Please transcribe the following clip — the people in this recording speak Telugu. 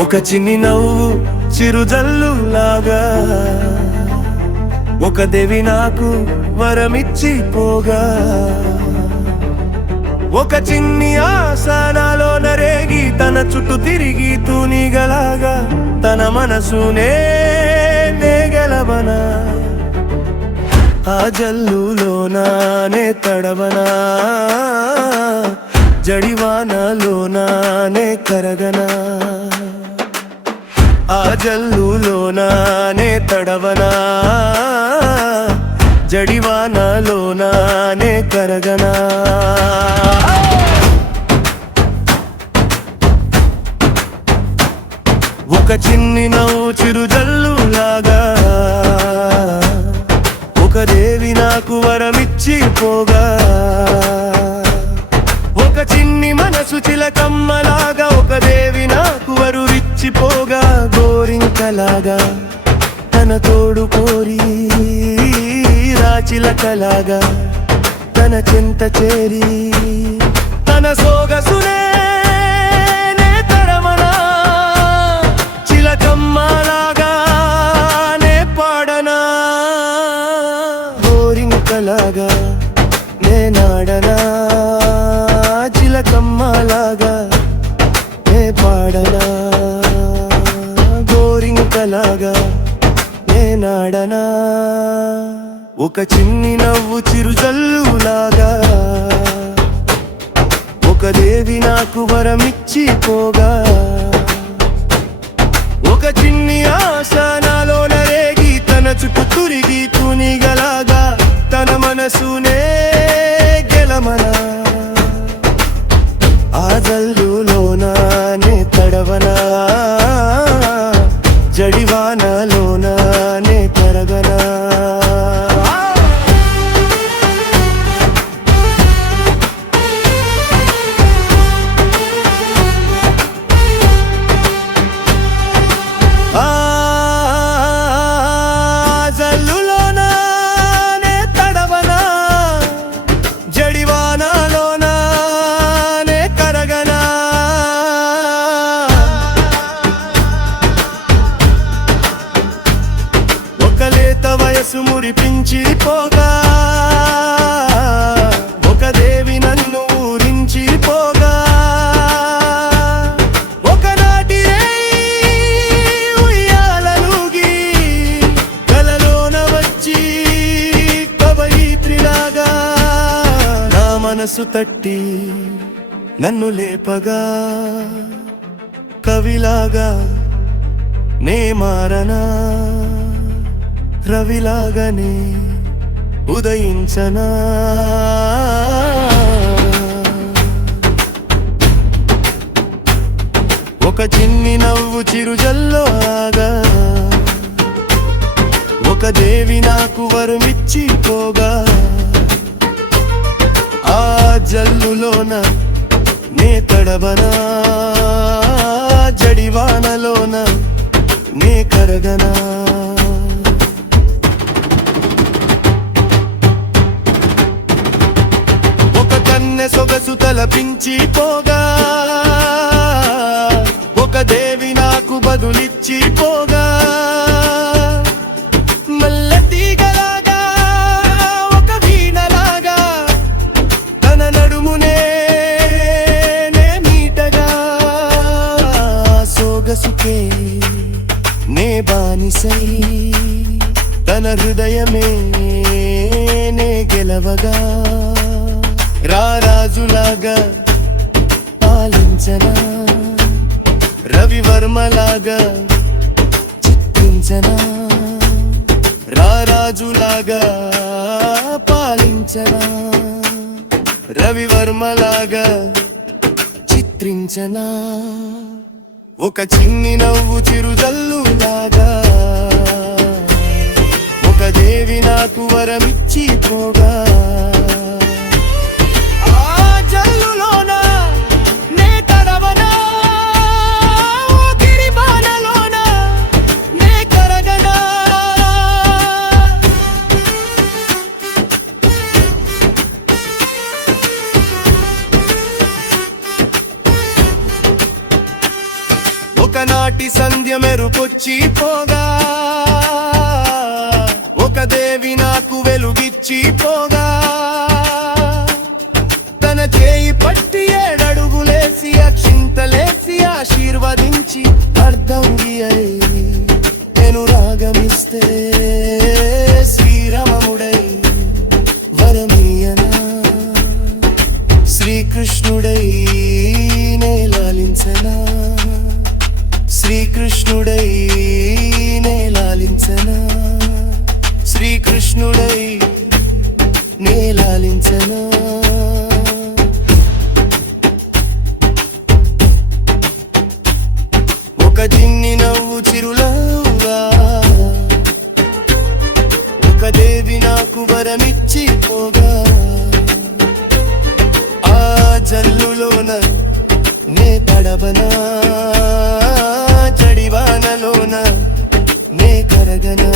ఒక చిన్ని నవ్వు చిరుజల్లులాగా ఒక దేవి నాకు వరమిచ్చి పోగా ఒక చిన్ని ఆశ నాలో నరేగి తన చుట్టూ తిరిగి తూనిగలాగా తన మనసునే గెలవనా ఆ జల్లులోనే తడవనా జడివానలోనే కరగనా ఆ జల్లులోనే తడవనా జడివానలోనే కరగనా ఒక చిన్ని నవ్వు చిరుజల్లులాగా ఒక దేవి నాకు వరమిచ్చి పోగా ఒక చిన్ని మనసు చిలకమ్మలాగా ఒక దేవి నాకు వరువిచ్చిపోగా గోరింకలాగా తన తోడు కోరి రాచిలకలాగా తన చెంత చేరి తన సోగసునే తడమనా చిలకమ్మలాగా నే పాడనా గోరింకలాగా నేనాడనా చిలకమ్మలాగా నే పాడనా గోరింకలాగా నేనాడనా ఒక చిన్ని నవ్వు చిరుజల్లులాగా ఒక దేవి నాకు వరమిచ్చి పోగా ఒక చిన్ని ఆశ నాలో నరేగి తన చుట్టూ తిరిగి తూనిగలాగా తన మనసునే గెలమనా ఆ జల్లులోనే తడవనా జడివానలోనే కరగనా వయసు మురిపించి పోగా ఒక దేవి నన్ను ఊరించి పోగా ఒకనాటి ఉయ్యాలలుగి కలలోన వచ్చి కవయిత్రిలాగా నా మనసు తట్టి నన్ను లేపగా కవిలాగా నే మారనా రవిలాగానే ఉదయించనా ఒక చిన్ని నవ్వు చిరుజల్లులాగా ఒక దేవి నాకు వరమిచ్చి పోగా ఆ జల్లులోన నే తడవనా జడివానలోన నే కరగనా సొగసు తలపించి పోగా ఒక దేవి నాకు బదులిచ్చి పోగా మల్లెతీగలాగా ఒక వీణలాగా తన నడుమునే మీటగా సోగసుకే నే బానిసై తన హృదయమే నే గెలవగా రారాజులాగా పాలించనా రవివర్మలాగా చిత్రించనా రారాజులాగా పాలించనా రవివర్మలాగా చిత్రించనా ఒక చిన్ని నవ్వు చిరుజల్లులాగా ఒక దేవి నాకు వరమిచ్చి పోగా ఒకనాటి మధ్య మెరుపొచ్చి పోగా, ఒక దేవి నాకు వెలుగిచ్చి పోగా, తన చేయి పట్టి 7 అడుగులేసి అక్షింతలేసి ఆశీర్వదించి అర్ధంగి అయి నేను రాగమిస్తే శ్రీరాముడై వరమీయనా, శ్రీకృష్ణుడై నే లాలించనా, శ్రీకృష్ణుడై నే లాలించనా, శ్రీకృష్ణుడై నే లాలించనా. ఒక చిన్ని నవ్వు చిరునవ్వుగా, ఒక దేవి నాకు వరమిచ్చి పోగా, ఆ జల్లులోన నే తడబనా, జడివానలోన నే కరగనా.